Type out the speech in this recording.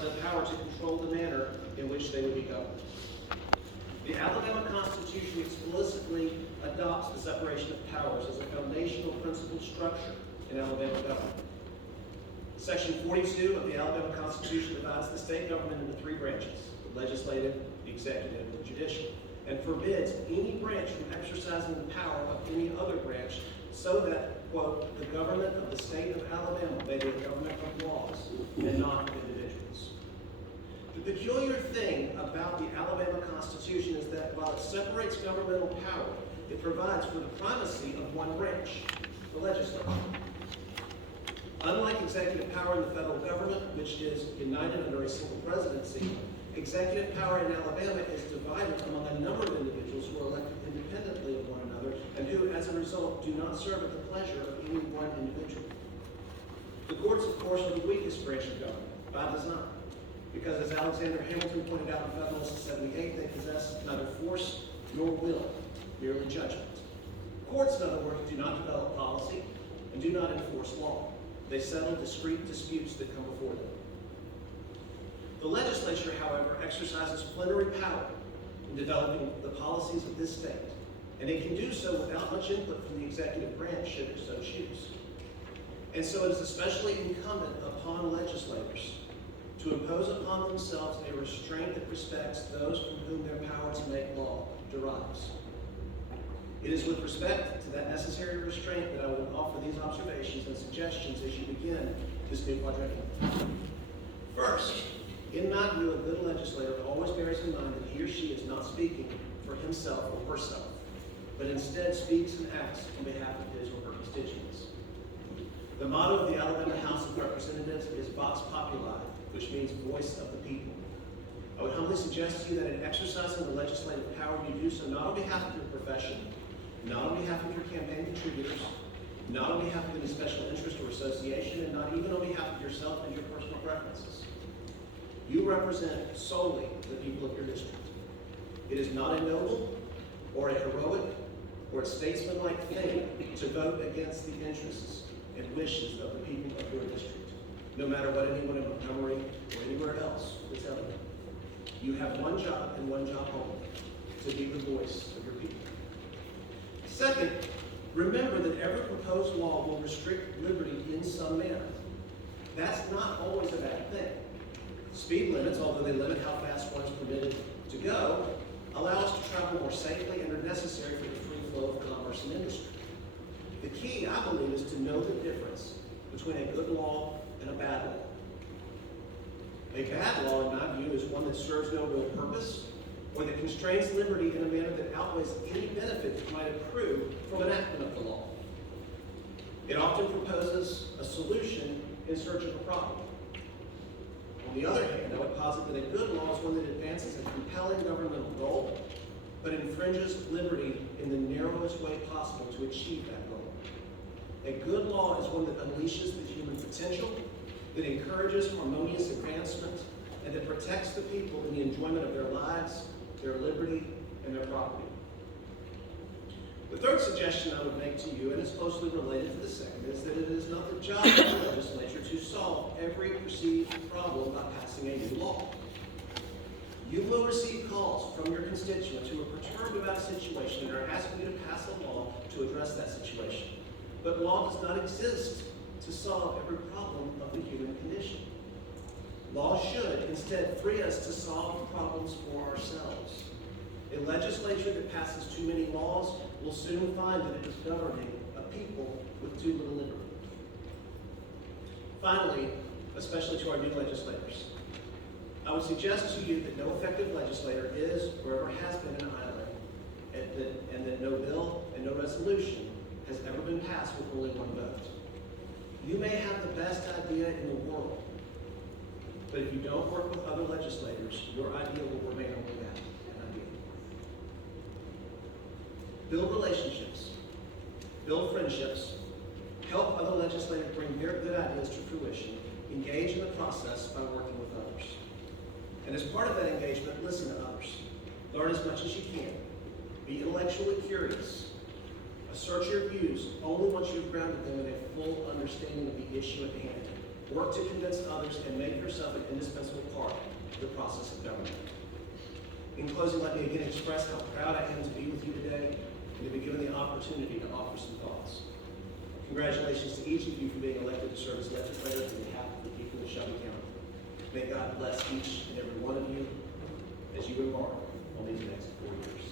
the power to control the manner in which they would be governed. The Alabama Constitution explicitly adopts the separation of powers as a foundational principle structure in Alabama government. Section 42 of the Alabama Constitution divides the state government into three branches: the legislative, the executive, and the judicial, and forbids any branch from exercising the power of any other branch, so that, quote, the government of the state of Alabama may be a government of laws and not of individuals. The peculiar thing about the Alabama Constitution is that while it separates governmental power, it provides for the primacy of one branch, the legislature. Unlike executive power in the federal government, which is united under a single presidency, executive power in Alabama is divided among a number of individuals who are elected independently of one another and who, as a result, do not serve at the pleasure of any one individual. The courts, of course, are the weakest branch of government by design, because as Alexander Hamilton pointed out in Federalist 78, they possess neither force nor will, merely judgment. Courts, in other words, do not develop policy and do not enforce law. They settle discrete disputes that come before them. The legislature, however, exercises plenary power in developing the policies of this state, and it can do so without much input from the executive branch should it so choose. And so it is especially incumbent upon legislators to impose upon themselves a restraint that respects those from whom their power to make law derives. It is with respect to that necessary restraint that I will offer these observations and suggestions as you begin this new quadrennium. First, in my view, a good legislator always bears in mind that he or she is not speaking for himself or herself, but instead speaks and acts on behalf of his or her constituents. The motto of the Alabama House of Representatives is Vox Populi, which means voice of the people. I would humbly suggest to you that in exercising the legislative power, you do so not on behalf of your profession, not on behalf of your campaign contributors, not on behalf of any special interest or association, and not even on behalf of yourself and your personal preferences. You represent solely the people of your district. It is not a noble or a heroic or a statesmanlike thing to vote against the interests and wishes of the people of your district, no matter what anyone in Montgomery or anywhere else will tell you. You have one job and one job only: to be the voice of your people. Second, remember that every proposed law will restrict liberty in some manner. That's not always a bad thing. Speed limits, although they limit how fast one is permitted to go, allow us to travel more safely and are necessary for the free flow of commerce and industry. The key, I believe, is to know the difference between a good law and a bad law. A bad law, in my view, is one that serves no real purpose or that constrains liberty in a manner that outweighs any benefit that might accrue from enactment of the law. It often proposes a solution in search of a problem. On the other hand, I would posit that a good law is one that advances a compelling governmental goal, but infringes liberty in the narrowest way possible to achieve that goal. A good law is one that unleashes the human potential, that encourages harmonious advancement, and that protects the people in the enjoyment of their lives, their liberty, and their property. The third suggestion I would make to you, and it's closely related to the second, is that it is not the job of the legislature to solve every perceived problem by passing a new law. You will receive calls from your constituents who are perturbed about a situation and are asking you to pass a law to address that situation. But law does not exist to solve every problem of the human condition. Law should instead free us to solve problems for ourselves. A legislature that passes too many laws will soon find that it is governing a people with too little liberty. Finally, especially to our new legislators, I would suggest to you that no effective legislator is or ever has been an island, and that no bill and no resolution has ever been passed with only one vote. You may have the best idea in the world, but if you don't work with other legislators, your idea will remain only that, an idea. Build relationships, build friendships, help other legislators bring their good ideas to fruition, engage in the process by working with others. And as part of that engagement, listen to others. Learn as much as you can. Be intellectually curious. Assert your views only once you've grounded them in a full understanding of the issue at hand. Work to convince others and make yourself an indispensable part of the process of government. In closing, let me again express how proud I am to be with you today and to be given the opportunity to offer some thoughts. Congratulations to each of you for being elected to serve as legislators on behalf of the people of Shelby County. May God bless each and every one of you as you embark on these next 4 years.